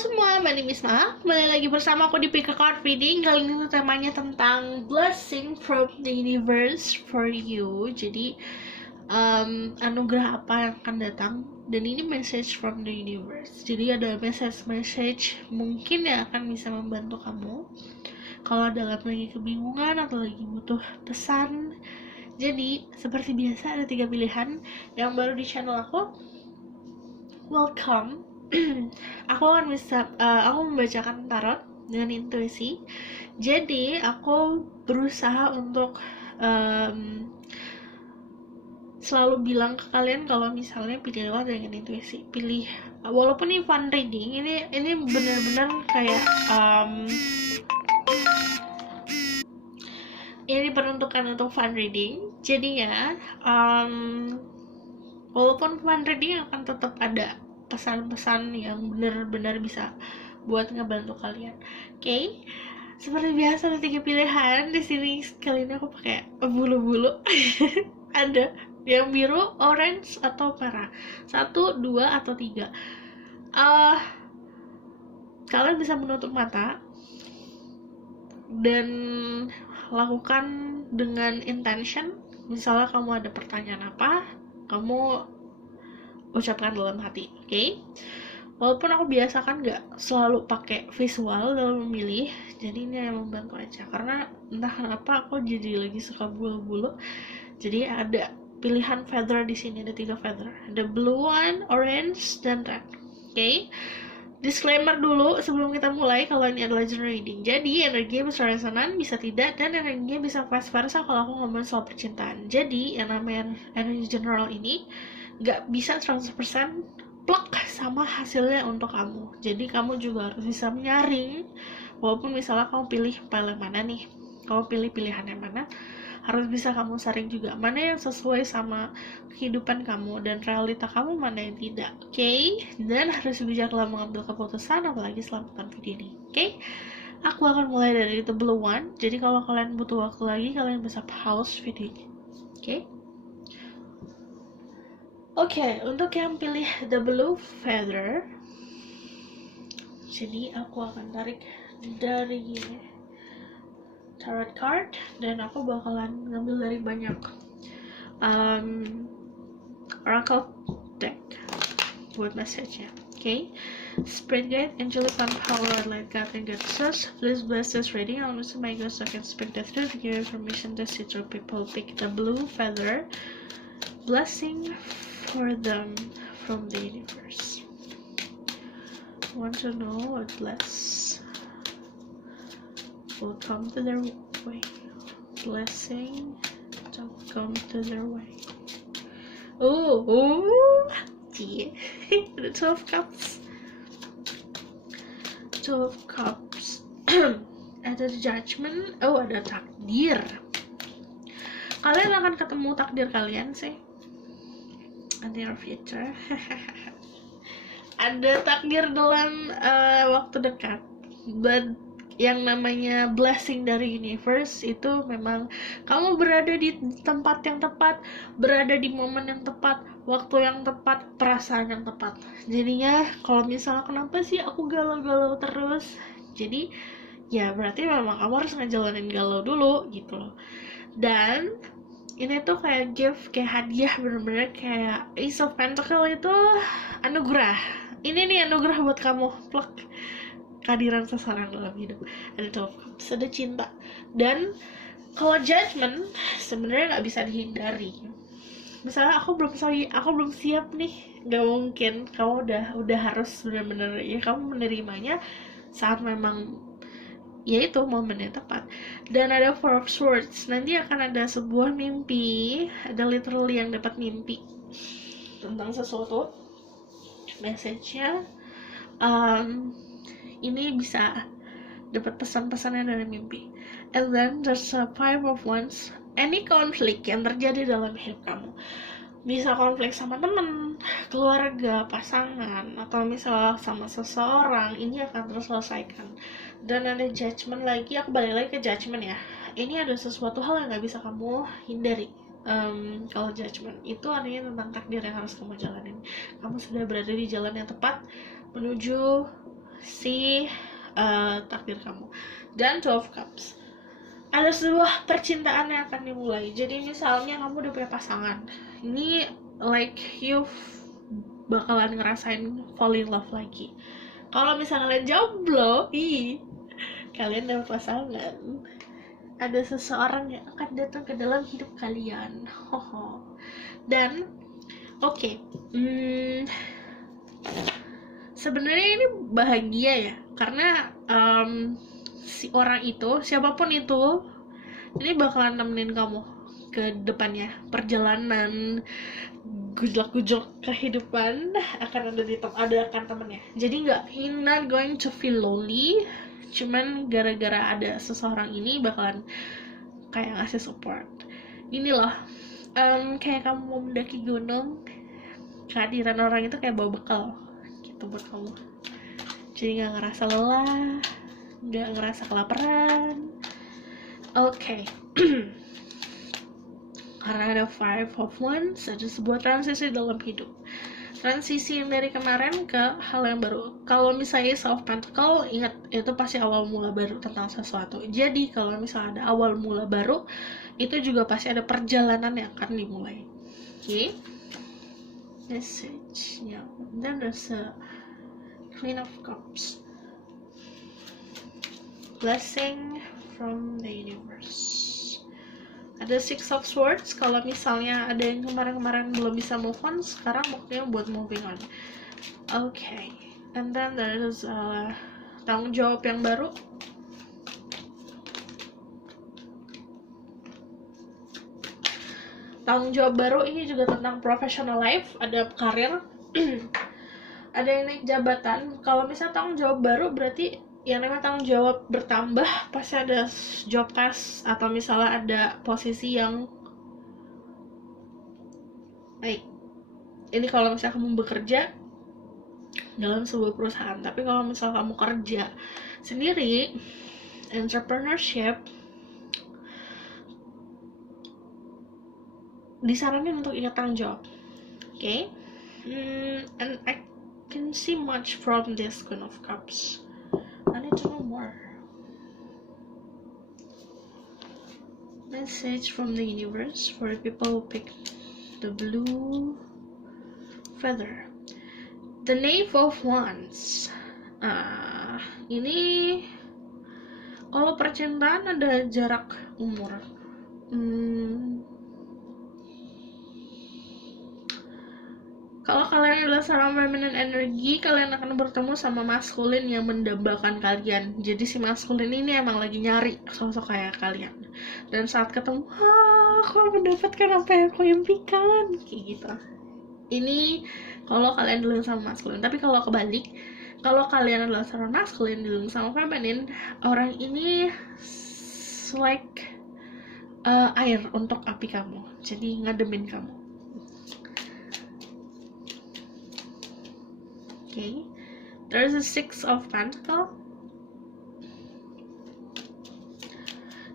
semua, my name is Ma. Kembali lagi bersama aku di Pick a Card Reading. Kali ini tuh temanya tentang blessing from the universe for you. Jadi anugerah apa yang akan datang. Dan ini message from the universe. Jadi ada message mungkin yang akan bisa membantu kamu kalau dalam lagi kebingungan atau lagi butuh pesan. Jadi seperti biasa ada 3 pilihan. Yang baru di channel aku, welcome. Aku membacakan tarot dengan intuisi. Jadi aku berusaha untuk selalu bilang ke kalian kalau misalnya pilihlah dengan intuisi. Pilih, walaupun ini fun reading, ini benar-benar kayak ini diperuntukkan untuk fun reading. Jadinya walaupun fun reading akan tetap ada pesan-pesan yang benar-benar bisa buat ngebantu kalian. Oke? Seperti biasa ada 3 pilihan di sini. Kali ini aku pakai bulu-bulu. Ada yang biru, orange, atau merah. 1, 2, atau 3. Kalian bisa menutup mata dan lakukan dengan intention. Misalnya kamu ada pertanyaan apa, kamu ucapkan dalam hati, oke? Walaupun aku biasa kan nggak selalu pakai visual dalam memilih, jadi ini yang membantu aja. Karena entah kenapa aku jadi lagi suka bulu-bulu. Jadi ada pilihan feather di sini, ada 3 feather, ada blue one, orange, dan red. Oke? Disclaimer dulu sebelum kita mulai kalau ini adalah general reading. Jadi energinya bisa resonan, bisa tidak, dan energinya bisa vice versa kalau aku ngomong soal percintaan. Jadi yang namanya energi general ini nggak bisa 100% plek sama hasilnya untuk kamu. Jadi kamu juga harus bisa menyaring. Walaupun misalnya kamu pilih file yang mana nih, kamu pilih pilihan yang mana, harus bisa kamu saring juga mana yang sesuai sama kehidupan kamu dan realita kamu, mana yang tidak. Oke? Dan harus bijak dalam mengambil keputusan, apalagi setelah menonton video ini. Oke? Aku akan mulai dari the blue one. Jadi kalau kalian butuh waktu lagi, kalian bisa pause videonya. Oke? Oke, untuk yang pilih the blue feather, jadi aku akan tarik dari tarot card dan aku bakalan ngambil dari banyak oracle deck buat message-nya. Okay? Spirit guide, angelic power, light guide, and goddesses, please bless this reading. I'll use my ghost so I can speak the truth, give information to see through people. Pick the blue feather. Blessing for them from the universe. Want to know what bless will come to their way. Blessing will come to their way. Oh, yeah. The 12 cups. 12 cups. Ada judgment. Oh, ada takdir. Kalian akan ketemu takdir kalian sih. In your future. Ada takdir dalam waktu dekat. But yang namanya blessing dari universe itu memang kamu berada di tempat yang tepat, berada di momen yang tepat, waktu yang tepat, perasaan yang tepat. Jadinya kalau misalnya kenapa sih aku galau-galau terus, jadi ya berarti memang kamu harus ngejalanin galau dulu gitu loh. Dan ini tuh kayak gift, kayak hadiah, bener-bener kayak Ace of Pentacle itu anugerah. Ini nih anugerah buat kamu, plek kehadiran seseorang dalam hidup. Ada 12 cups, ada cinta. Dan kalau judgment sebenarnya nggak bisa dihindari. Misalnya aku belum siap nih, nggak mungkin. Kamu udah harus bener-bener ya kamu menerimanya saat memang yaitu momennya tepat. Dan ada 4 of swords, nanti akan ada sebuah mimpi, ada literally yang dapat mimpi tentang sesuatu. Message-nya ini bisa dapat pesan-pesannya dari mimpi. And then there's a 5 of wands. Any konflik yang terjadi dalam hidup kamu, bisa konflik sama teman, keluarga, pasangan, atau misalnya sama seseorang, ini akan terselesaikan. Dan ada judgment lagi, aku balik lagi ke judgment ya. Ini ada sesuatu hal yang gak bisa kamu hindari. Kalau judgment itu artinya tentang takdir yang harus kamu jalanin. Kamu sudah berada di jalan yang tepat menuju si takdir kamu. Dan 12 cups, ada sebuah percintaan yang akan dimulai. Jadi misalnya kamu udah punya pasangan, ini like you bakalan ngerasain fall in love lagi. Kalau misalnya kalian jomblo, kalian dapat pasangan, ada seseorang yang akan datang ke dalam hidup kalian. Dan oke, sebenarnya ini bahagia ya, karena si orang itu, siapapun itu, ini bakalan nemenin kamu ke depannya. Perjalanan gejolak-gejolak kehidupan akan ada akan temennya. Jadi you're not going to feel lonely, cuman gara-gara ada seseorang ini bakalan kayak ngasih support. Ini loh, kayak kamu mau mendaki gunung, kehadiran orang itu kayak bawa bekal gitu buat kamu. Jadi nggak ngerasa lelah, nggak ngerasa kelaparan. Oke. Karena ada 5 of Wands, ada sebuah transisi dalam hidup. Transisi yang dari kemarin ke hal yang baru. Kalau misalnya Self Pentacle, ingat itu pasti awal mula baru tentang sesuatu. Jadi kalau misalnya ada awal mula baru, itu juga pasti ada perjalanan yang akan dimulai. Oke. Message. Yeah. Then there's a Queen of Cups. Blessing from the universe. Ada 6 of Swords. Kalau misalnya ada yang kemarin-kemarin belum bisa move on, sekarang waktunya buat moving on. Okay. And then there is tanggung jawab yang baru. Tanggung jawab baru ini juga tentang professional life, ada karir. Ada yang naik jabatan. Kalau misalnya tanggung jawab baru, berarti yang namanya tanggung jawab bertambah, pasti ada job task atau misalnya ada posisi yang baik. Ini kalau misalnya kamu bekerja dalam sebuah perusahaan. Tapi kalau misalnya kamu kerja sendiri, entrepreneurship, disaranin untuk ingat tanggung jawab. Okay? And I can see much from this Queen of Cups. I need to know more. Message from the universe for people who pick the blue feather. The Knave of Wands. Ini kalau percintaan ada jarak umur. Kalau kalian adalah seorang feminine energy, kalian akan bertemu sama maskulin yang mendambakan kalian. Jadi si maskulin ini emang lagi nyari sosok kayak kalian. Dan saat ketemu, aku mendapatkan apa yang aku impikan, kayak gitu. Ini kalau kalian dulu sama maskulin. Tapi kalau kebalik, kalau kalian adalah seorang maskulin dulu sama feminine, orang ini like air untuk api kamu. Jadi ngademin kamu. Okay, there's a 6 of Pentacles.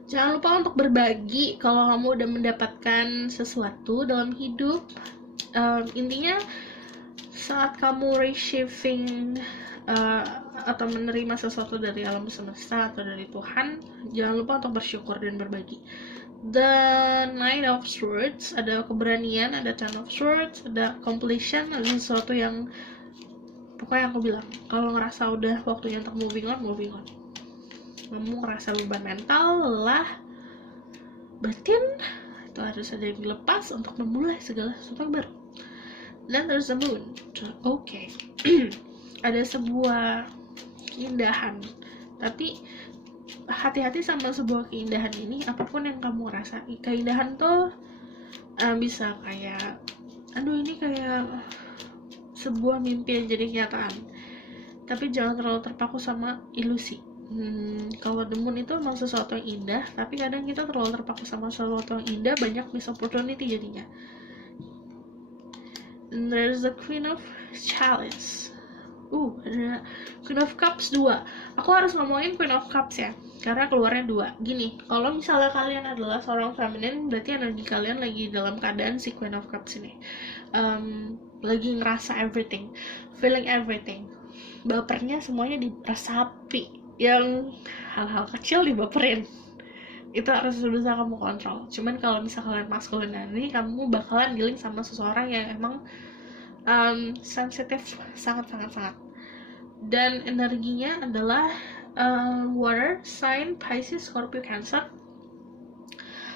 Jangan lupa untuk berbagi kalau kamu udah mendapatkan sesuatu dalam hidup. Intinya saat kamu receiving atau menerima sesuatu dari alam semesta atau dari Tuhan, jangan lupa untuk bersyukur dan berbagi. The Knight of Swords, ada keberanian, ada Ten of Swords, ada completion, ada sesuatu yang pokoknya aku bilang, kalau ngerasa udah waktunya untuk moving on. Kamu ngerasa beban mental, lelah, batin, itu harus ada yang dilepas untuk memulai segala sesuatu yang baru. Then there's the moon. Okay. Ada sebuah keindahan, tapi hati-hati sama sebuah keindahan ini. Apapun yang kamu rasa, keindahan tuh bisa kayak, aduh ini kayak sebuah mimpi yang jadi kenyataan. Tapi jangan terlalu terpaku sama ilusi. Kalau the moon itu memang sesuatu yang indah, tapi kadang kita terlalu terpaku sama sesuatu yang indah, banyak miss opportunity jadinya. And there's the Queen of Chalice. Ada Queen of Cups 2. Aku harus ngomongin Queen of Cups ya, karena keluarnya 2. Gini, kalau misalnya kalian adalah seorang feminine, berarti energi kalian lagi dalam keadaan si Queen of Cups ini. Lagi ngerasa everything, feeling everything. bapernya semuanya diresapi, yang hal-hal kecil dibaperin. Itu harus bisa kamu kontrol. Cuman kalau misalnya kalian maskulin ini, kamu bakalan dealing sama seseorang yang emang sensitif sangat. Dan energinya adalah water sign, Pisces, Scorpio, Cancer.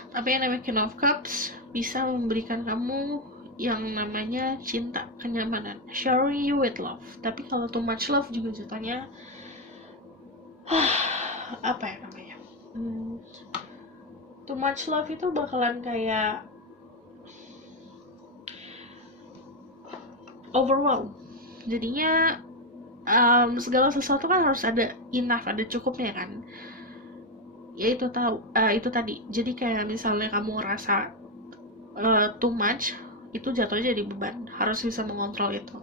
Tapi yang namanya King of Cups bisa memberikan kamu yang namanya cinta, kenyamanan, sharing you with love. Tapi kalau too much love juga jatuhnya apa ya namanya, too much love itu bakalan kayak overwhelm. Jadinya segala sesuatu kan harus ada enough, ada cukupnya kan. Ya itu itu tadi. Jadi kayak misalnya kamu ngerasa too much, itu jatuhnya jadi beban. Harus bisa mengontrol itu.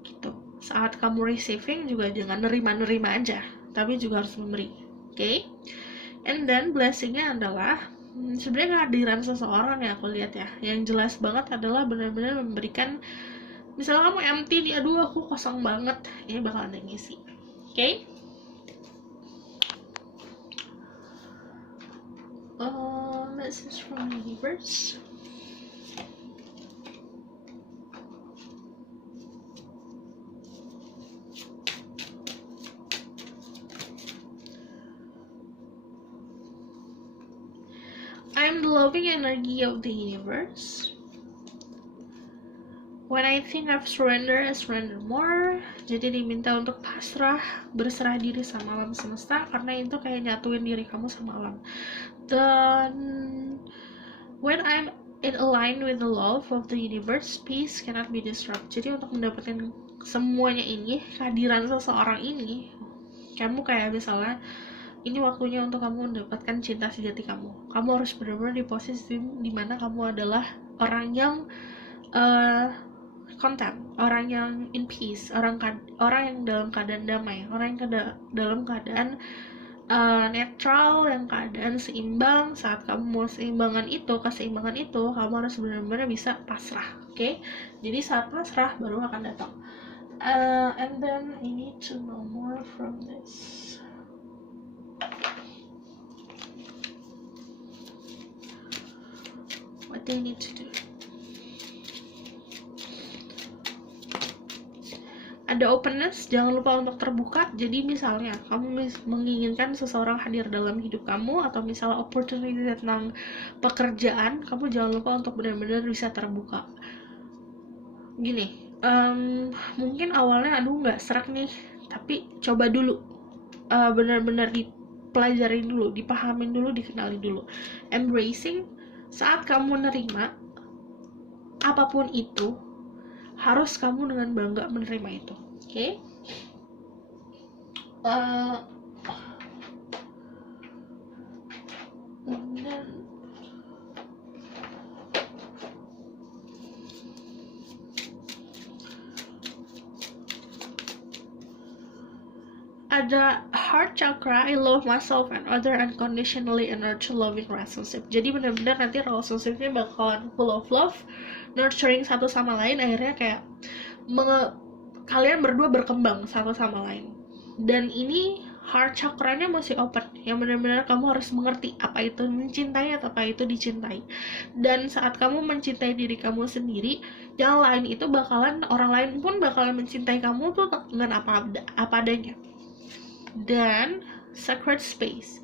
Gitu. Saat kamu receiving juga jangan nerima aja, tapi juga harus memberi. Okay? And then blessingnya adalah sebenarnya kehadiran seseorang ya aku lihat ya. Yang jelas banget adalah benar-benar memberikan. Misalnya kamu empty nih, aduh aku kosong banget, ini bakal ada yang ngisi. Okay? Message from the universe. I'm the loving energy of the universe. When I think I've surrendered, I surrender more. Jadi diminta untuk pasrah, berserah diri sama alam semesta, karena itu kayak nyatuin diri kamu sama alam. Dan when I'm in align with the love of the universe, peace cannot be disrupted. Jadi untuk mendapatkan semuanya ini, kehadiran seseorang ini, kamu kayak misalnya ini waktunya untuk kamu mendapatkan cinta sejati kamu. Kamu harus benar-benar di posisi dimana kamu adalah orang yang content, orang yang in peace, orang yang dalam keadaan damai, orang yang dalam keadaan netral, yang keadaan seimbang. Saat kamu mau keseimbangan itu kamu harus benar-benar bisa pasrah. Okay? Jadi saat pasrah baru akan datang. And then I need to know more from this. What they need to do. Ada openness, jangan lupa untuk terbuka. Jadi misalnya kamu menginginkan seseorang hadir dalam hidup kamu, atau misalnya opportunity tentang pekerjaan, kamu jangan lupa untuk benar-benar bisa terbuka. Gini, mungkin awalnya aduh nggak serak nih, tapi coba dulu, benar-benar dipelajarin dulu, dipahamin dulu, dikenali dulu. Embracing, saat kamu nerima apapun itu, harus kamu dengan bangga menerima itu. Okay? Ada heart chakra, I love myself and other unconditionally and nurture loving relationship. Jadi benar-benar nanti relationshipnya bakalan full of love, nurturing satu sama lain, akhirnya kayak kalian berdua berkembang satu sama lain. Dan ini heart chakranya masih open, yang benar-benar kamu harus mengerti apa itu mencintai atau apa itu dicintai. Dan saat kamu mencintai diri kamu sendiri, yang lain itu orang lain pun bakalan mencintai kamu tuh dengan apa adanya. Dan sacred space,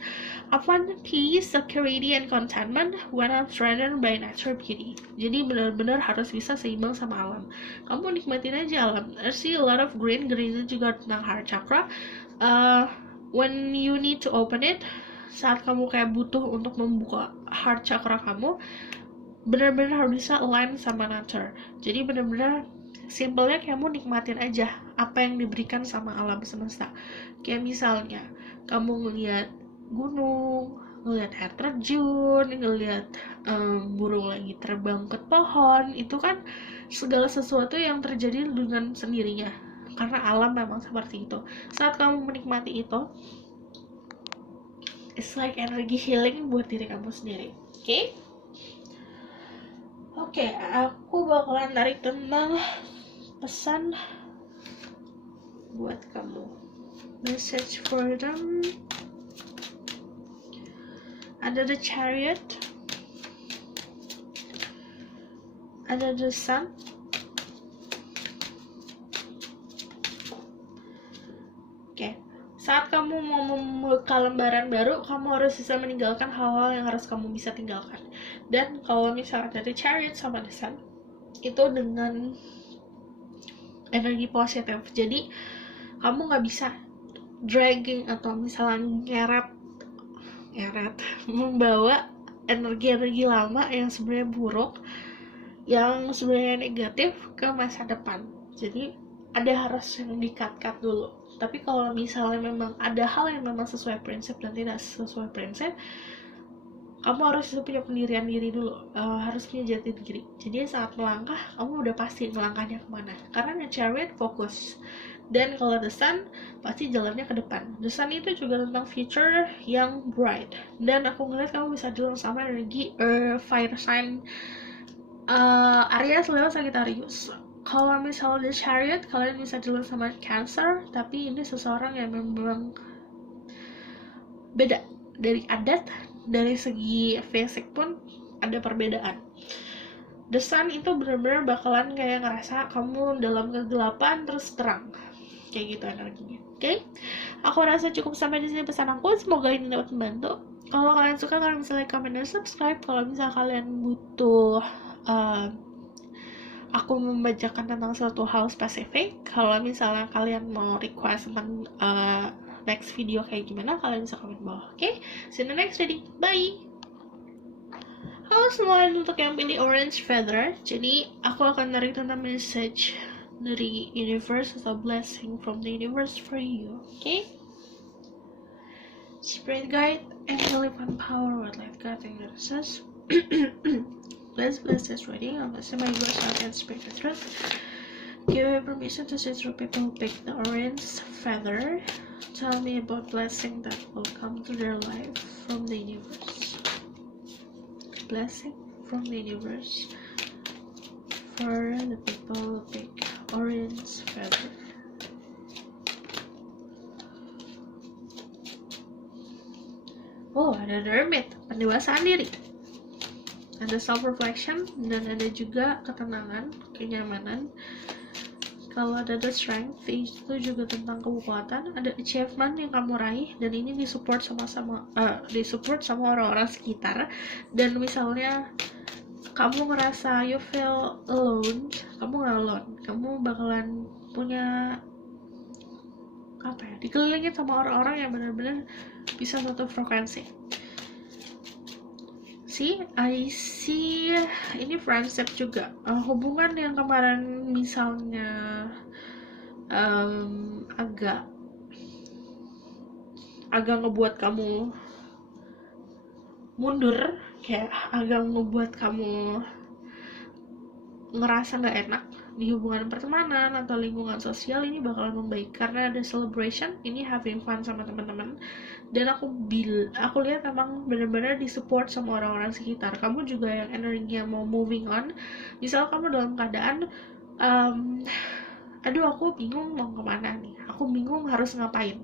I find peace, security, and contentment when I'm surrounded by natural beauty. Jadi benar-benar harus bisa seimbang sama alam. Kamu nikmatin aja alam. I see a lot of green juga tentang heart chakra. When you need to open it, saat kamu kayak butuh untuk membuka heart chakra kamu, benar-benar harus bisa align sama nature. Jadi benar-benar simpelnya kamu nikmatin aja apa yang diberikan sama alam semesta. Kayak misalnya kamu ngelihat gunung, ngelihat air terjun, ngelihat burung lagi terbang ke pohon, itu kan segala sesuatu yang terjadi dengan sendirinya, karena alam memang seperti itu. Saat kamu menikmati itu, it's like energy healing buat diri kamu sendiri. Oke, aku bakalan tarik tentang pesan buat kamu. Message for them. Ada the Chariot, ada the Sun, oke. Saat kamu mau membuka lembaran baru, kamu harus bisa meninggalkan hal-hal yang harus kamu bisa tinggalkan. Dan kalau misalnya ada Chariot sama The Sun, itu dengan energi positif. Jadi kamu nggak bisa dragging atau misalnya ngeret membawa energi-energi lama yang sebenarnya buruk, yang sebenarnya negatif ke masa depan. Jadi ada harus yang di-cut dulu. Tapi kalau misalnya memang ada hal yang memang sesuai prinsip dan tidak sesuai prinsip, kamu harus punya pendirian diri dulu, harus punya jati diri. Jadi saat melangkah, kamu udah pasti melangkahnya kemana. Karena The Chariot fokus, dan kalau The Sun pasti jalannya ke depan. The Sun itu juga tentang future yang bright, dan aku ngeliat kamu bisa deal sama energi fire sign, Aries, Leo, Sagittarius. Kalau misalnya The Chariot, kalian bisa deal sama Cancer, tapi ini seseorang yang memang beda dari adat, dari segi fisik pun ada perbedaan. The Sun itu benar-benar bakalan kayak ngerasa kamu dalam kegelapan terus terang, kayak gitu energinya. Oke? Aku rasa cukup sampai di sini pesan aku. Semoga ini dapat membantu. Kalau kalian suka, kalian bisa like, comment, dan subscribe. Kalau misalnya kalian butuh aku membacakan tentang suatu hal spesifik, kalau misalnya kalian mau request tentang next video kayak gimana, kalian bisa komen bawah. Oke? See you in the next video. Bye! Halo semua, untuk yang pilih orange feather, jadi aku akan tarik tentang message dari universe atau blessing from the universe for you. Okay? Spirit guide and elephant power, what life guiding notices. Let's bless this reading. I'm blessing my yours out and spirit the truth. Give me permission to see through people who pick the orange feather. Tell me about blessing that will come to their life from the universe. Blessing from the universe for the people who pick orange feather. Oh, ada the Hermit, pendewasaan diri. Ada self-reflection, dan ada juga ketenangan, kenyamanan. Kalau ada the Strength, itu juga tentang kekuatan. Ada achievement yang kamu raih, dan ini disupport sama orang-orang sekitar. Dan misalnya kamu ngerasa you feel alone, kamu gak alone. Kamu bakalan punya dikelilingi sama orang-orang yang benar-benar bisa satu frekuensi. I see ini friendship juga, hubungan yang kemarin misalnya agak ngebuat kamu mundur, kayak agak ngebuat kamu ngerasa nggak enak di hubungan pertemanan atau lingkungan sosial, ini bakalan membaik karena ada celebration, ini having fun sama teman-teman. Dan aku lihat memang benar-benar disupport sama orang-orang sekitar. Kamu juga yang energinya mau moving on, misal kamu dalam keadaan aduh aku bingung mau kemana nih, aku bingung harus ngapain,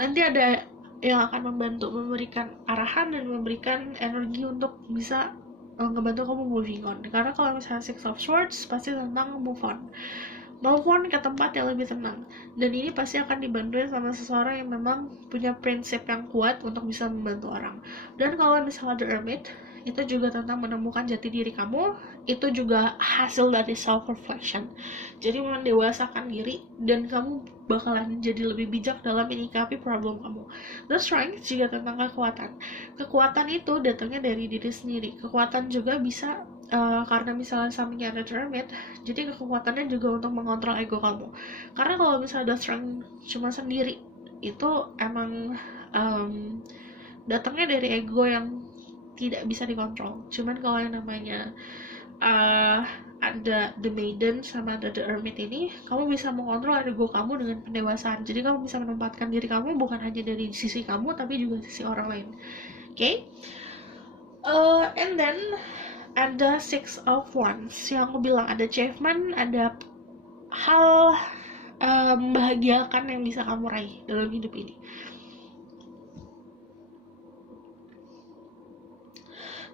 nanti ada yang akan membantu memberikan arahan dan memberikan energi untuk bisa ngebantu kamu moving on. Karena kalau misalnya Six of Swords pasti tentang move on ke tempat yang lebih tenang, dan ini pasti akan dibantu sama seseorang yang memang punya prinsip yang kuat untuk bisa membantu orang. Dan kalau misalnya The Hermit, itu juga tentang menemukan jati diri kamu, itu juga hasil dari self-reflection, jadi mendewasakan diri, dan kamu bakalan jadi lebih bijak dalam menyikapi problem kamu. The Strength juga tentang kekuatan itu datangnya dari diri sendiri. Kekuatan juga bisa karena misalnya sampingnya ada Hermit, jadi kekuatannya juga untuk mengontrol ego kamu. Karena kalau misalnya ada Strength cuma sendiri, itu emang datangnya dari ego yang tidak bisa dikontrol. Cuman kalau yang namanya ada The Maiden sama ada The Hermit ini, kamu bisa mengontrol ego kamu dengan pendewasaan. Jadi kamu bisa menempatkan diri kamu bukan hanya dari sisi kamu, tapi juga sisi orang lain. Okay? And then ada Six of Wands, yang aku bilang ada achievement, ada hal membahagiakan yang bisa kamu raih dalam hidup ini.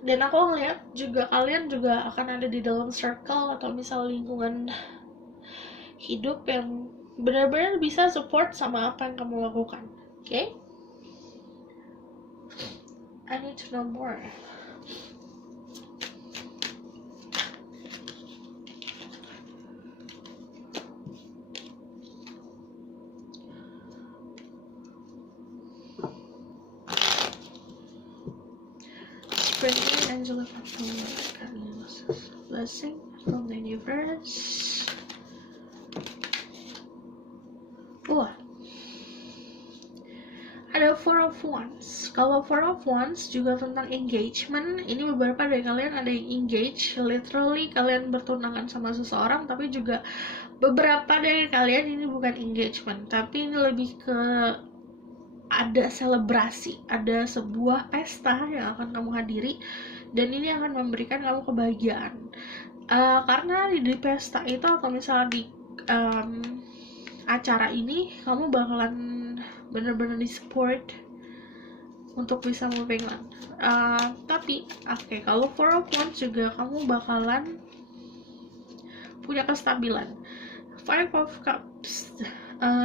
Dan aku ngeliat juga kalian juga akan ada di dalam circle atau misal lingkungan hidup yang benar-benar bisa support sama apa yang kamu lakukan. Okay? I need to know more. Sprinkling Angela blessing from the universe. Ada Four of Wands. Kalau Four of Wands juga tentang engagement. Ini beberapa dari kalian ada yang engage, literally kalian bertunangan sama seseorang, tapi juga beberapa dari kalian ini bukan engagement, tapi ini lebih ke ada selebrasi, ada sebuah pesta yang akan kamu hadiri, dan ini akan memberikan kamu kebahagiaan. Karena di pesta itu atau misalnya di acara ini kamu bakalan bener-bener di support untuk bisa moving on. Tapi kalau Four of Wands juga kamu bakalan punya kestabilan. Five of Cups,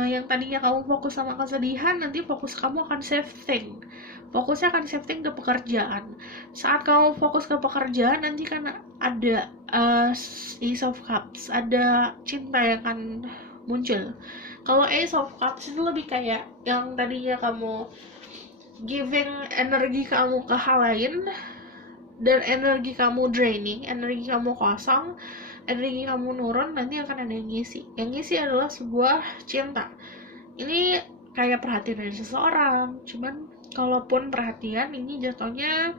yang tadinya kamu fokus sama kesedihan, nanti fokus kamu akan shifting. Fokusnya akan shifting ke pekerjaan. Saat kamu fokus ke pekerjaan, nanti kan ada Ace of Cups, ada cinta yang akan muncul. Kalau Ace of Cups itu lebih kayak yang tadinya kamu giving energi kamu ke hal lain, dan energi kamu draining, energi kamu kosong, energi kamu nurun, nanti akan ada yang ngisi. Yang ngisi adalah sebuah cinta. Ini kayak perhatian dari seseorang, cuman kalaupun perhatian ini jatuhnya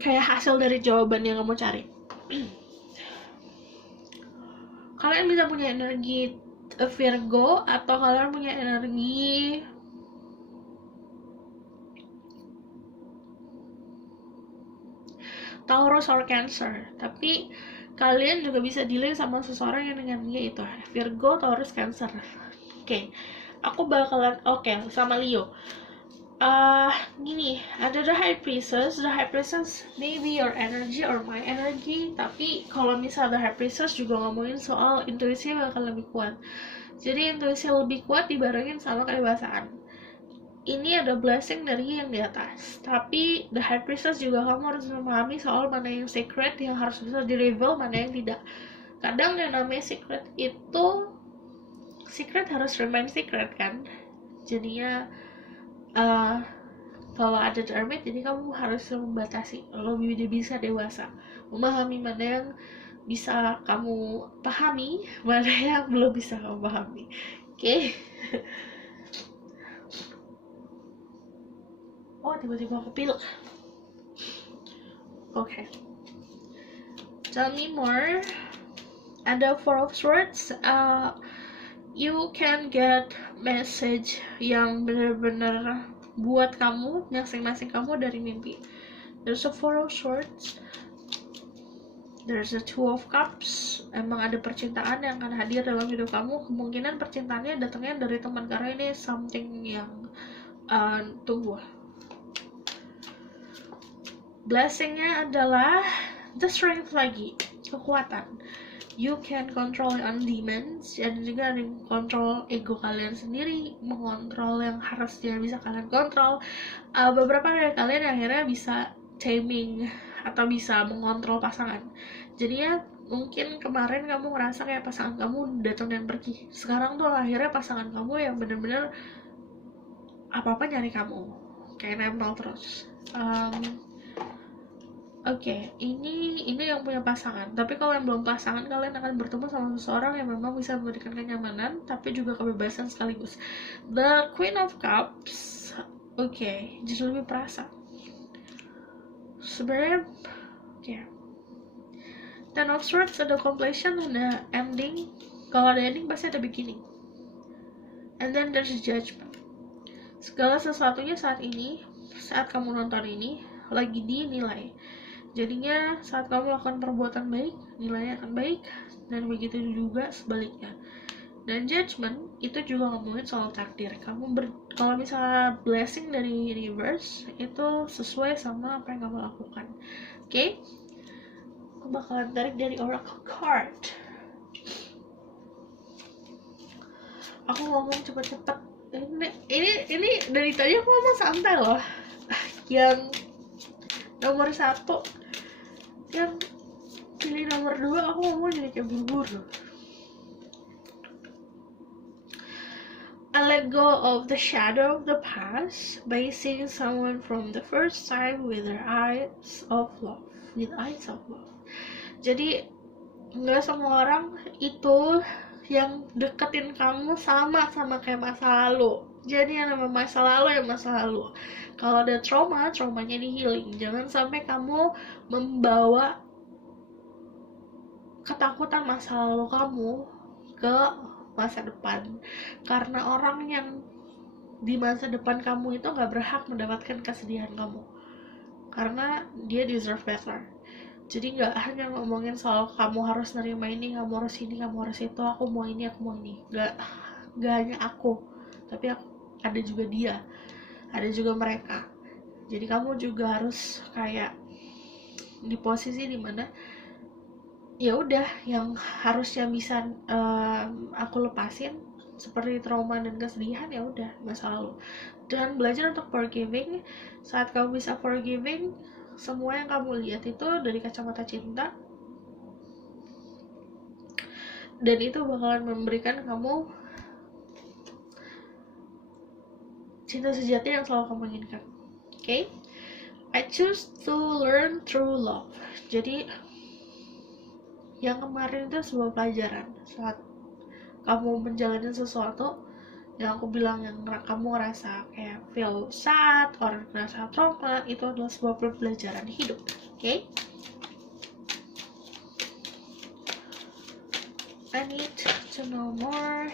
kayak hasil dari jawaban yang kamu cari. Kalian bisa punya energi Virgo atau kalian punya energi Taurus or Cancer, tapi kalian juga bisa dealing sama seseorang yang dengan dia itu Virgo, Taurus, Cancer. Aku bakalan sama Leo. Gini, ada the High Priestess. The High Priestess maybe your energy or my energy, tapi kalau misal the High Priestess juga ngomongin soal intuisi bakal lebih kuat. Jadi intuisi lebih kuat dibarengin sama kedewasaan. Ini ada blessing dari yang di atas, tapi the High Priestess juga kamu harus memahami soal mana yang secret yang harus bisa di-reveal, mana yang tidak. Kadang yang namanya secret itu harus remain secret kan, jadinya kalau ada the Hermit, jadi kamu harus membatasi, lebih bisa dewasa, memahami mana yang bisa kamu pahami, mana yang belum bisa kamu pahami. Tiba-tiba aku pilek. Tell me more. Ada Four of Swords. You can get message yang benar-benar buat kamu, masing-masing kamu dari mimpi. There's a Four of Swords. There's a Two of Cups. Emang ada percintaan yang akan hadir dalam hidup kamu. Kemungkinan percintaannya datangnya dari teman, karena ini something yang tunggu. Blessingnya adalah the strength lagi, kekuatan. You can control on demons, dan juga kontrol ego kalian sendiri, mengontrol yang harusnya bisa kalian kontrol. Beberapa dari kalian akhirnya bisa taming atau bisa mengontrol pasangan. Jadinya mungkin kemarin kamu ngerasa kayak pasangan kamu datang dan pergi, sekarang tuh akhirnya pasangan kamu yang bener-bener apa-apa nyari kamu, kayak nempel terus. Ini yang punya pasangan. Tapi kalau yang belum pasangan, kalian akan bertemu sama seseorang yang memang bisa memberikan kenyamanan, tapi juga kebebasan sekaligus. The Queen of Cups, jadi lebih perasa. Sebenarnya, Ten of Swords ada completion, ada ending. Kalau ada ending pasti ada beginning. And then there's judgment. Segala sesuatunya saat kamu nonton ini lagi dinilai. Jadinya saat kamu melakukan perbuatan baik, nilainya akan baik, dan begitu juga sebaliknya. Dan judgment itu juga ngomongin soal takdir. Kalau misalnya blessing dari universe itu sesuai sama apa yang kamu lakukan. Oke? Aku bakalan tarik dari oracle card. Aku ngomong cepet-cepet. Ini dari tadi aku ngomong santai loh. Yang nomor 1, yang pilih nomor 2 aku ngomong jadi kayak buru-buru. I let go of the shadow of the past by seeing someone from the first time with eyes of love. Jadi nggak semua orang itu yang deketin kamu sama kayak masa lalu. Jadi yang namanya masa lalu ya masa lalu. Kalau ada traumanya di healing. Jangan sampai kamu membawa ketakutan masa lalu kamu ke masa depan, karena orang yang di masa depan kamu itu gak berhak mendapatkan kesedihan kamu, karena dia deserve better. Jadi gak hanya ngomongin soal kamu harus nerima ini, kamu harus ini, kamu harus itu, aku mau ini. Gak hanya aku, tapi ada juga dia, ada juga mereka. Jadi kamu juga harus kayak di posisi dimana ya udah, yang harusnya bisa aku lepasin seperti trauma dan kesedihan, ya udah masa lalu. Dan belajar untuk forgiving. Saat kamu bisa forgiving, semua yang kamu lihat itu dari kacamata cinta, dan itu bakalan memberikan kamu cinta sejati yang selalu kamu inginkan. Okay? I choose to learn through love. Jadi yang kemarin itu sebuah pelajaran. Saat kamu menjalani sesuatu yang aku bilang, yang kamu ngerasa kayak feel sad or ngerasa trauma, itu adalah sebuah pelajaran hidup. Okay? I need to know more.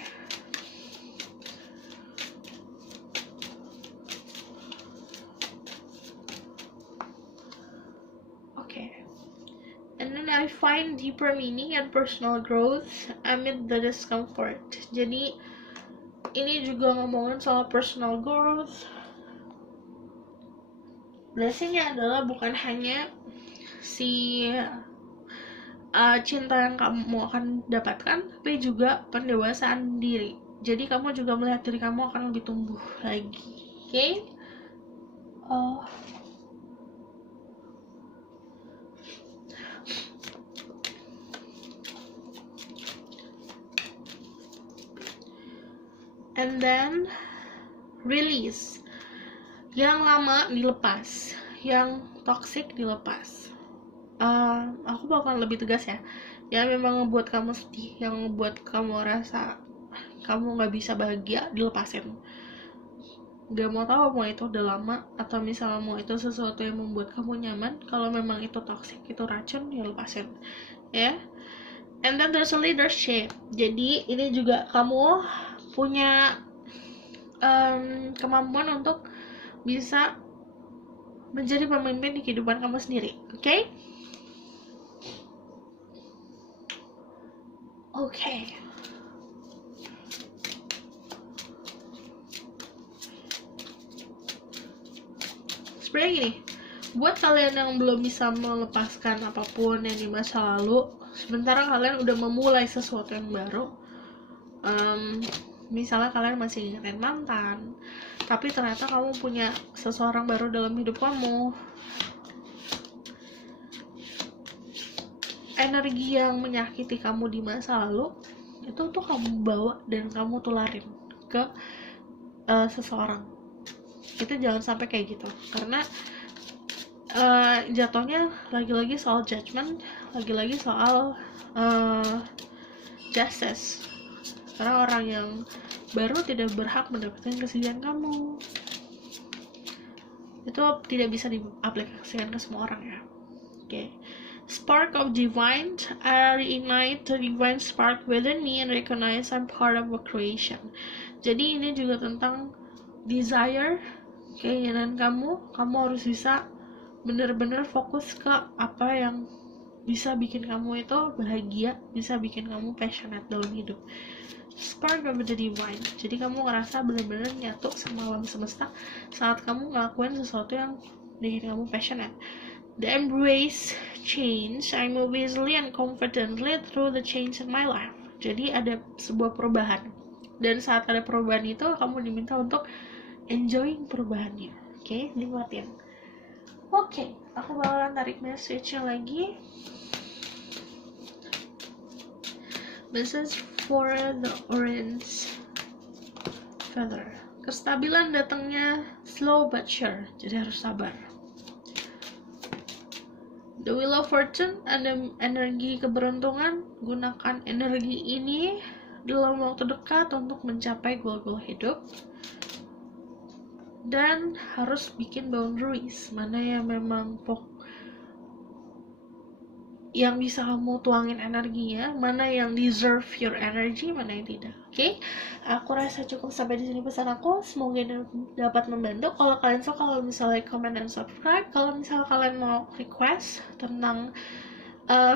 And then I find deeper meaning and personal growth amid the discomfort. Jadi ini juga ngomongin soal personal growth. Blessingnya adalah bukan hanya si cinta yang kamu akan dapatkan, tapi juga pendewasaan diri. Jadi kamu juga melihat diri kamu akan lebih tumbuh lagi. Okay? And then release. Yang lama dilepas, yang toxic dilepas. Aku bakalan lebih tegas ya. Yang memang ngebuat kamu sedih, yang ngebuat kamu rasa kamu gak bisa bahagia, dilepasin. Gak mau tahu mau itu udah lama atau misalnya mau itu sesuatu yang membuat kamu nyaman. Kalau memang itu toxic, itu racun, ya lepasin. Ya. And then there's a leadership. Jadi ini juga kamu punya kemampuan untuk bisa menjadi pemimpin di kehidupan kamu sendiri. Okay? Okay. Sebenarnya gini, buat kalian yang belum bisa melepaskan apapun yang di masa lalu, sementara kalian udah memulai sesuatu yang baru, misalnya kalian masih ingetin mantan, tapi ternyata kamu punya seseorang baru dalam hidup kamu, energi yang menyakiti kamu di masa lalu itu tuh kamu bawa dan kamu tularin ke seseorang. Itu jangan sampai kayak gitu, karena jatuhnya lagi-lagi soal judgment, lagi-lagi soal justice. Karena orang yang baru tidak berhak mendapatkan kesedihan kamu. Itu tidak bisa diaplikasikan ke semua orang ya. Okay. Spark of divine. I reignite the divine spark within me and recognize I'm part of a creation. Jadi ini juga tentang desire, keinginan kamu harus bisa bener-bener fokus ke apa yang bisa bikin kamu itu bahagia, bisa bikin kamu passionate dalam hidup. Spark of the divine. Jadi kamu ngerasa bener-bener nyatu sama alam semesta saat kamu ngelakuin sesuatu yang bikin kamu passionate. The embrace change. I move easily and confidently through the change in my life. Jadi ada sebuah perubahan, dan saat ada perubahan itu kamu diminta untuk enjoying perubahannya. Oke, nikmatin. Oke, aku bakalan tarik message-nya lagi. Message for the orange feather. Kestabilan datangnya slow but sure, jadi harus sabar. The wheel of fortune, ada energi keberuntungan. Gunakan energi ini dalam waktu dekat untuk mencapai goal-goal hidup. Dan harus bikin boundaries, mana yang memang yang bisa kamu tuangin energinya, mana yang deserve your energy, mana yang tidak. Oke, aku rasa cukup sampai di sini pesan aku. Semoga ini dapat membantu. Kalau kalian suka, kalau misalnya comment dan subscribe. Kalau misalnya kalian mau request tentang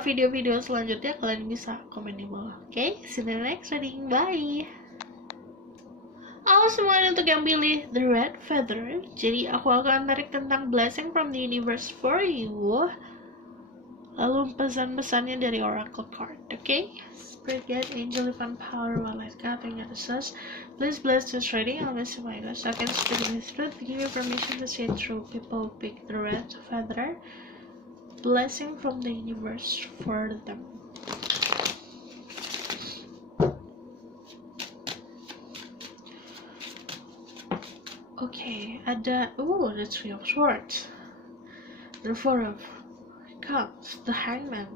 video-video selanjutnya, kalian bisa komen di bawah. Oke, see you in the next reading. Bye. Halo semuanya, untuk yang pilih the red feather, jadi aku akan tarik tentang blessing from the universe for you, lalu pesan-pesannya dari oracle card. Okay, spirit guide, angel, divine power, light God, and goddesses, please bless this reading. I'll miss my God, so I can speak in this truth, give you permission to see it through. People pick the red feather. Blessing from the universe for them. Okay, ada the Three of Swords, the Four of Cups, the Hangman,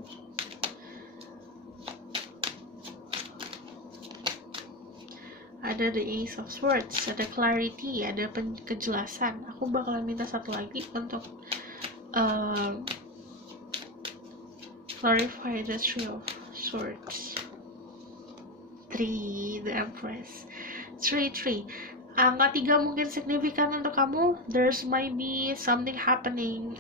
ada the Ace of Swords, ada clarity, ada kejelasan. Aku bakalan minta satu lagi untuk clarify the Three of Swords. 3, the Empress. 3. Angka 3 mungkin signifikan untuk kamu. There's might be something happening.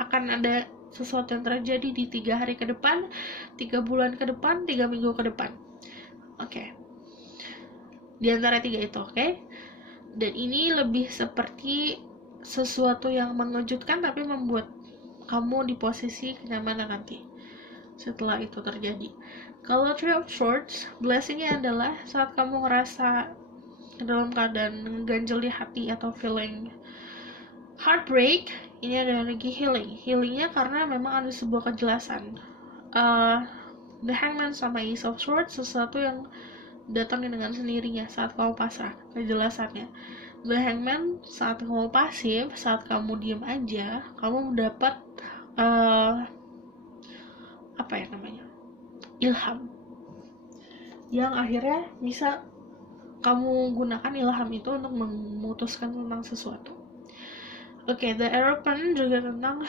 Akan ada sesuatu yang terjadi di 3 hari ke depan, 3 bulan ke depan, 3 minggu ke depan. Oke. Di antara 3 itu, oke? Dan ini lebih seperti sesuatu yang mengejutkan tapi membuat kamu di posisi kenyamanan nanti setelah itu terjadi. Kalau Three of Swords, blessingnya adalah saat kamu ngerasa dalam keadaan ganjel di hati atau feeling heartbreak, ini ada energi healingnya karena memang ada sebuah kejelasan. The Hangman sama Ace of Swords, sesuatu yang datang dengan sendirinya saat kamu pasrah, kejelasannya. The Hangman, saat kamu pasif, saat kamu diem aja, kamu mendapat ilham yang akhirnya bisa kamu gunakan ilham itu untuk memutuskan tentang sesuatu. Oke, the Aeroplane juga tentang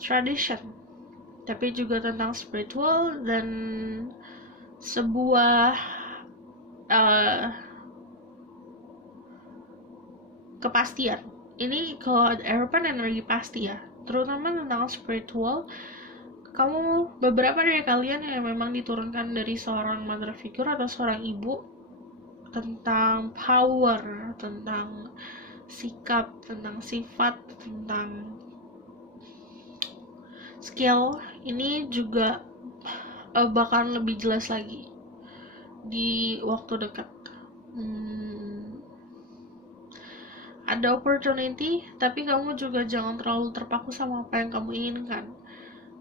tradition, tapi juga tentang spiritual dan sebuah kepastian. Ini kalau Aeroplane energi pasti ya, terutama tentang spiritual. Kamu, beberapa dari kalian yang memang diturunkan dari seorang mother figure atau seorang ibu, tentang power, tentang sikap, tentang sifat, tentang skill, ini juga bahkan lebih jelas lagi di waktu dekat. Ada opportunity, tapi kamu juga jangan terlalu terpaku sama apa yang kamu inginkan.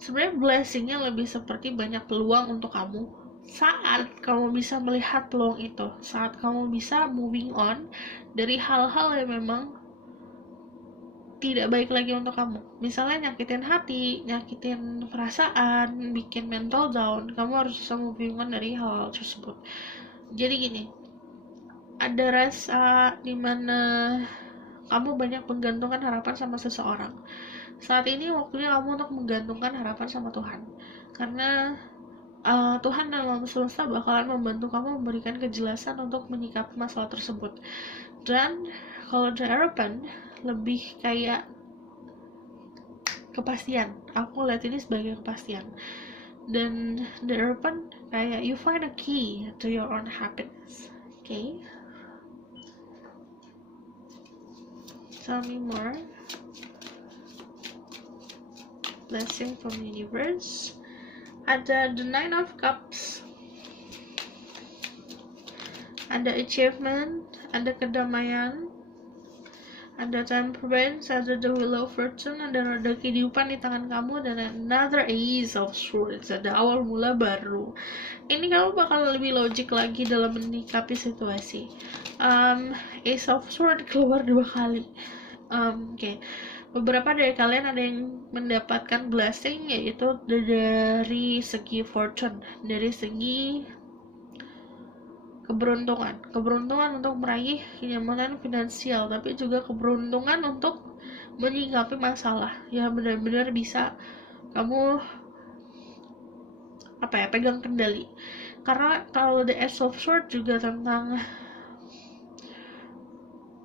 Sebenarnya blessingnya lebih seperti banyak peluang untuk kamu saat kamu bisa melihat peluang itu, saat kamu bisa moving on dari hal-hal yang memang tidak baik lagi untuk kamu. Misalnya nyakitin hati, nyakitin perasaan, bikin mental down, kamu harus bisa moving on dari hal-hal tersebut. Jadi gini, ada rasa dimana kamu banyak menggantungkan harapan sama seseorang. Saat ini waktunya kamu untuk menggantungkan harapan sama Tuhan, karena Tuhan dan alam semesta bakalan membantu kamu memberikan kejelasan untuk menyikapi masalah tersebut. Dan kalau The Aeroplane lebih kayak kepastian. Aku lihat ini sebagai kepastian. Dan the open kayak you find a key to your own happiness. Okay, tell me more. Blessing from universe. Ada the Nine of Cups, ada achievement, ada kedamaian, ada temperance, ada the wheel of fortune, ada roda kehidupan di tangan kamu, dan another ace of swords, ada awal mula baru. Ini kamu bakal lebih logik lagi dalam menyikapi situasi. Ace of sword keluar 2 kali. Oke. Beberapa dari kalian ada yang mendapatkan blessing, yaitu dari segi fortune, dari segi keberuntungan untuk meraih kenyamanan finansial, tapi juga keberuntungan untuk menyikapi masalah yang benar-benar bisa kamu pegang kendali. Karena kalau the Ace of Swords juga tentang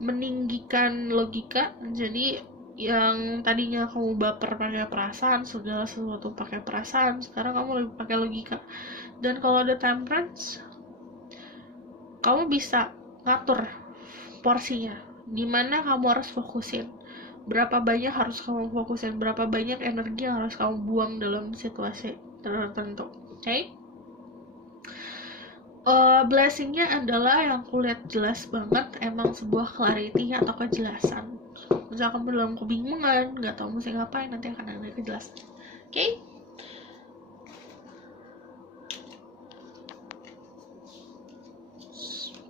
meninggikan logika, jadi yang tadinya kamu baper pakai perasaan, segala sesuatu pakai perasaan, sekarang kamu lebih pakai logika. Dan kalau ada temperance, kamu bisa ngatur porsinya, dimana kamu harus fokusin, berapa banyak harus kamu fokusin, berapa banyak energi yang harus kamu buang dalam situasi tertentu. Okay? Blessingnya adalah yang kulihat jelas banget, emang sebuah clarity atau kejelasan. Misal kamu dalam kebingungan, nggak tahu mesti ngapain, nanti akan ada kejelasan. Okay?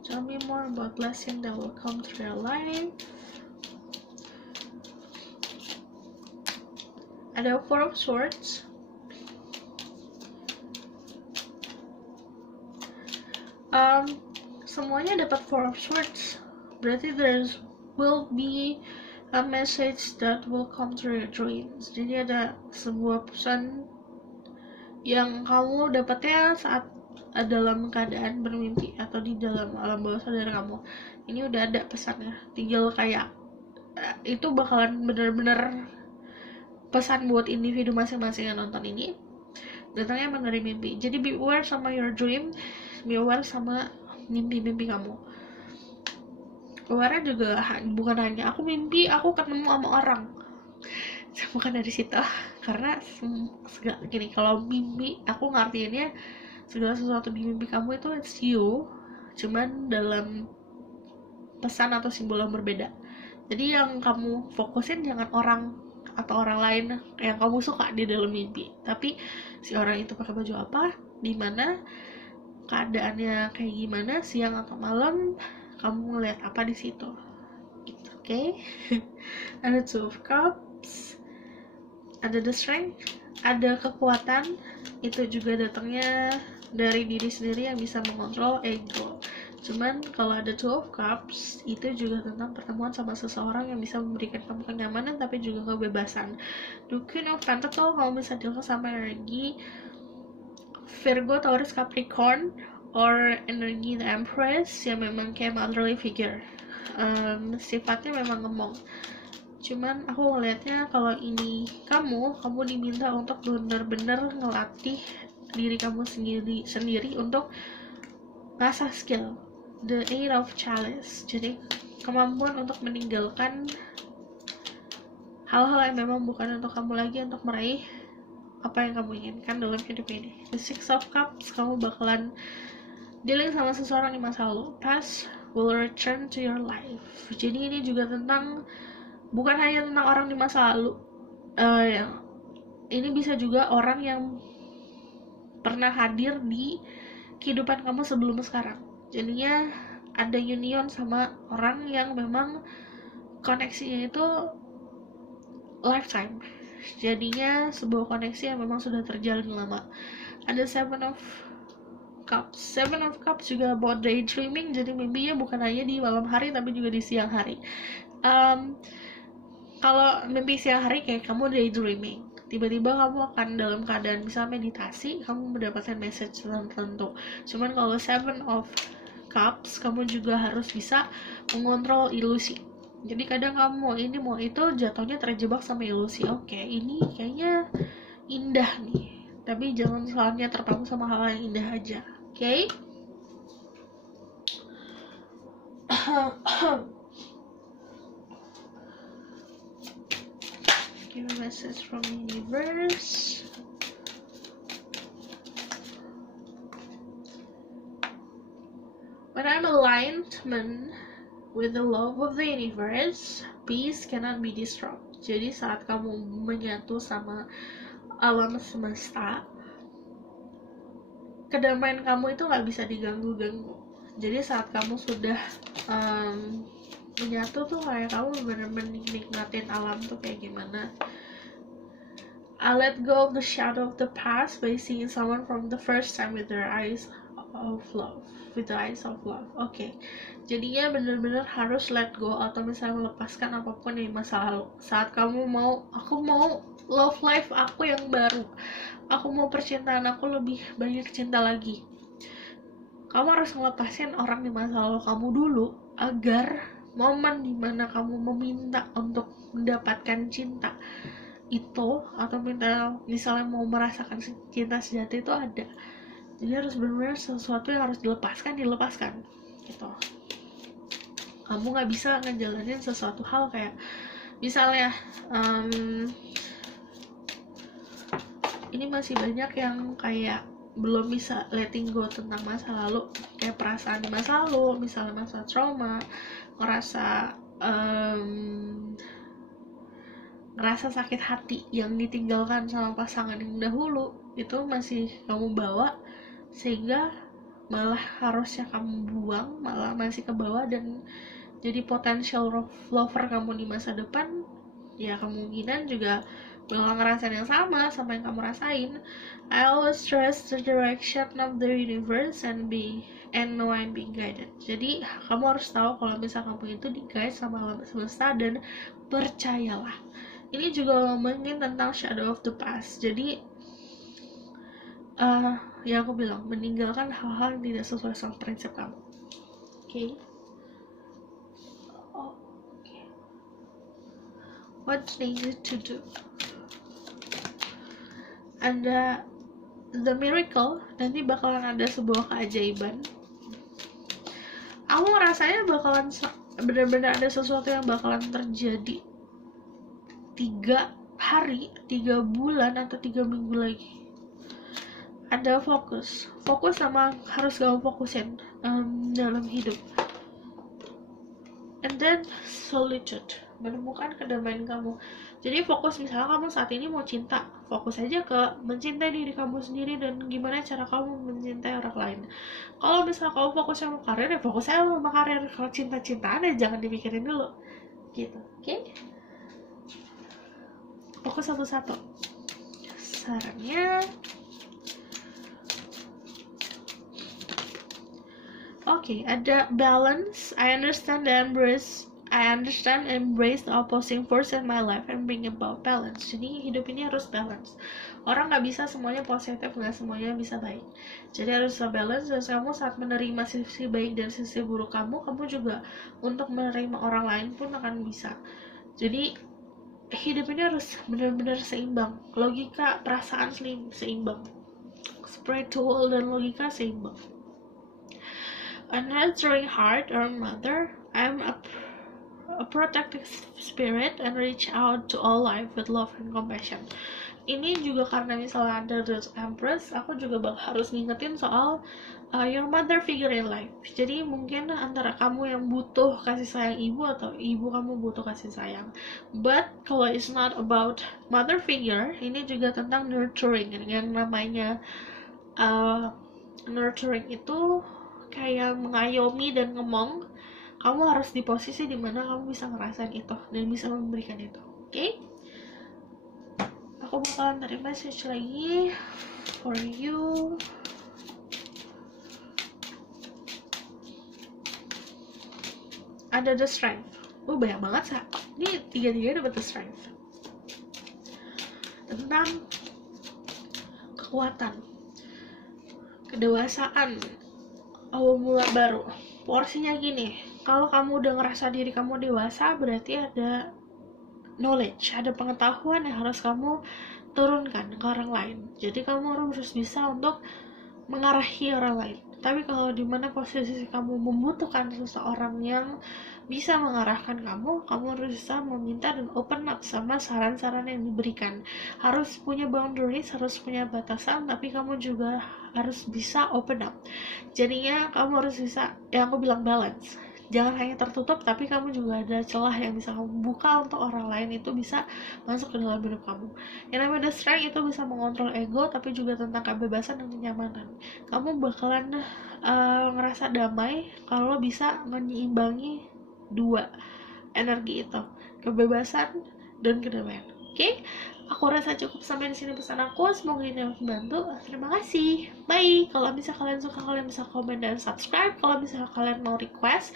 Tell me more about blessing that will come through your life. Ada Four of Swords. Semuanya dapat Four of Swords. Berarti there will be a message that will come through your dreams. Jadi ada sebuah pesan yang kamu dapatnya saat dalam keadaan bermimpi atau di dalam alam bawah sadar kamu. Ini udah ada pesannya, tinggal kayak itu bakalan bener-bener pesan buat individu masing-masing yang nonton ini. Datangnya emang dari mimpi. Jadi beware sama your dream, beware sama mimpi-mimpi kamu. Aware juga bukan hanya aku mimpi aku ketemu sama orang, bukan dari situ. Karena gini, kalau mimpi aku ngartiinnya segala sesuatu di mimpi kamu itu it's you, cuman dalam pesan atau simbol yang berbeda. Jadi yang kamu fokusin jangan orang atau orang lain yang kamu suka di dalam mimpi, tapi si orang itu pakai baju apa, di mana, keadaannya kayak gimana, siang atau malam, kamu ngeliat apa di situ. Oke. Ada Two of Cups, ada the strength, ada kekuatan. Itu juga datangnya dari diri sendiri yang bisa mengontrol ego. Cuman kalau ada Two of Cups, itu juga tentang pertemuan sama seseorang yang bisa memberikan kamu kenyamanan tapi juga kebebasan. The Queen of Pentacles, kamu bisa deal sama energi Virgo, Taurus, Capricorn, or energi The Empress yang memang kayak motherly figure. Sifatnya memang ngomong. Cuman aku ngelihatnya kalau ini kamu diminta untuk benar-benar ngelatih diri kamu sendiri untuk ngasah skill. The Eight of Chalice, jadi kemampuan untuk meninggalkan hal-hal yang memang bukan untuk kamu lagi, untuk meraih apa yang kamu inginkan dalam hidup ini. The Six of Cups, kamu bakalan dealing sama seseorang di masa lalu. Past will return to your life. Jadi ini juga tentang, bukan hanya tentang orang di masa lalu, ini bisa juga orang yang pernah hadir di kehidupan kamu sebelum sekarang. Jadinya ada union sama orang yang memang koneksinya itu lifetime. Jadinya sebuah koneksi yang memang sudah terjalin lama. Ada Seven of Cups. Seven of Cups juga about daydreaming. Jadi mimpinya bukan hanya di malam hari tapi juga di siang hari. Kalau mimpi siang hari kayak kamu daydreaming, tiba-tiba kamu akan dalam keadaan bisa meditasi, kamu mendapatkan message tertentu. Cuman kalau Seven of Cups, kamu juga harus bisa mengontrol ilusi. Jadi kadang kamu mau ini mau itu, jatuhnya terjebak sama ilusi. Oke, ini kayaknya indah nih, tapi jangan selalunya terpaku sama hal yang indah aja. Oke? Give a message from universe. When I'm alignment with the love of the universe, peace cannot be disrupted. Jadi saat kamu menyatu sama alam semesta, kedamaian kamu itu nggak bisa diganggu-ganggu. Jadi saat kamu sudah menyatu tuh kayak kamu bener-bener nikmatin alam tuh kayak gimana. I let go of the shadow of the past by seeing someone from the first time with their eyes of love. With the eyes of love. Oke. Jadinya bener-bener harus let go atau misalnya melepaskan apapun yang masa lalu. Saat kamu mau, aku mau love life aku yang baru. Aku mau percintaan aku lebih banyak cinta lagi. Kamu harus ngelepasin orang di masa lalu kamu dulu agar momen dimana kamu meminta untuk mendapatkan cinta itu atau minta misalnya mau merasakan cinta sejati itu ada. Jadi harus benar-benar sesuatu yang harus dilepaskan gitu. Kamu nggak bisa ngejalanin sesuatu hal kayak misalnya ini masih banyak yang kayak belum bisa letting go tentang masa lalu, kayak perasaan di masa lalu, misalnya masa trauma, ngerasa sakit hati yang ditinggalkan sama pasangan yang dahulu, itu masih kamu bawa sehingga malah harusnya kamu buang, malah masih ke bawah dan jadi potential lover kamu di masa depan. Ya kemungkinan juga bakal ngerasain yang sama yang kamu rasain. I always trust the direction of the universe and know I'm being guided. Jadi kamu harus tahu kalau misalnya kamu itu di-guide sama alam semesta, dan percayalah. Ini juga ngomongin tentang shadow of the past. Jadi ya aku bilang, meninggalkan hal-hal yang tidak sesuai sama prinsip kamu. Okay? What needed to do? Ada the miracle, nanti bakalan ada sebuah keajaiban. Aku rasanya bakalan benar-benar ada sesuatu yang bakalan terjadi 3 hari, 3 bulan, atau 3 minggu lagi. Ada fokus sama harus kamu fokusin dalam hidup. And then solitude, menemukan kedamaian kamu. Jadi fokus, misalnya kamu saat ini mau cinta, fokus aja ke mencintai diri kamu sendiri dan gimana cara kamu mencintai orang lain. Kalau misalnya kamu fokus sama karir, ya fokus aja sama karir. Kalau cinta-cintaan ya jangan dipikirin dulu gitu. Oke? Fokus satu-satu. Sarannya okay, ada balance. I understand embrace the opposing force in my life and bring about balance. Jadi hidup ini harus balance. Orang nggak bisa semuanya positif, nggak semuanya bisa baik. Jadi harus balance. Dan kamu saat menerima sisi baik dan sisi buruk kamu juga untuk menerima orang lain pun akan bisa. Jadi hidup ini harus benar-benar seimbang. Logika, perasaan seimbang. Spiritual dan logika seimbang. A nurturing heart or mother, I'm a protective spirit and reach out to all life with love and compassion. Ini juga karena misalnya ada the Empress, aku juga harus ngingetin soal your mother figure in life. Jadi mungkin antara kamu yang butuh kasih sayang ibu atau ibu kamu butuh kasih sayang. But kalau it's not about mother figure, ini juga tentang nurturing. Yang namanya nurturing itu kayak mengayomi dan ngomong. Kamu harus di posisi dimana kamu bisa ngerasain itu dan bisa memberikan itu. Oke? Aku bakalan tarik message lagi for you. Ada the strength. Banyak banget sih. Ini 3-3 dapat the strength. Tentang kekuatan, kedewasaan, awal mula baru. Porsinya gini, kalau kamu udah ngerasa diri kamu dewasa, berarti ada knowledge, ada pengetahuan yang harus kamu turunkan ke orang lain. Jadi kamu harus bisa untuk mengarahi orang lain. Tapi kalau dimana posisi kamu membutuhkan seseorang yang bisa mengarahkan kamu harus bisa meminta dan open up sama saran-saran yang diberikan. Harus punya boundaries, harus punya batasan, tapi kamu juga harus bisa open up. Jadinya kamu harus bisa, yang aku bilang balance. Jangan hanya tertutup, tapi kamu juga ada celah yang bisa kamu buka untuk orang lain itu bisa masuk ke dalam hidup kamu. Yang namanya strength itu bisa mengontrol ego, tapi juga tentang kebebasan dan kenyamanan. Kamu bakalan ngerasa damai kalau bisa menyeimbangi dua energi itu, kebebasan dan kedamaian. Oke, aku rasa cukup sampai di sini pesan aku. Semoga ini membantu. Terima kasih. Bye. Kalau misalnya kalian suka, kalian bisa komen dan subscribe. Kalau misalnya kalian mau request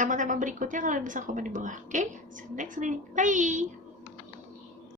tema-tema berikutnya, kalian bisa komen di bawah. Oke, see you next week. Bye.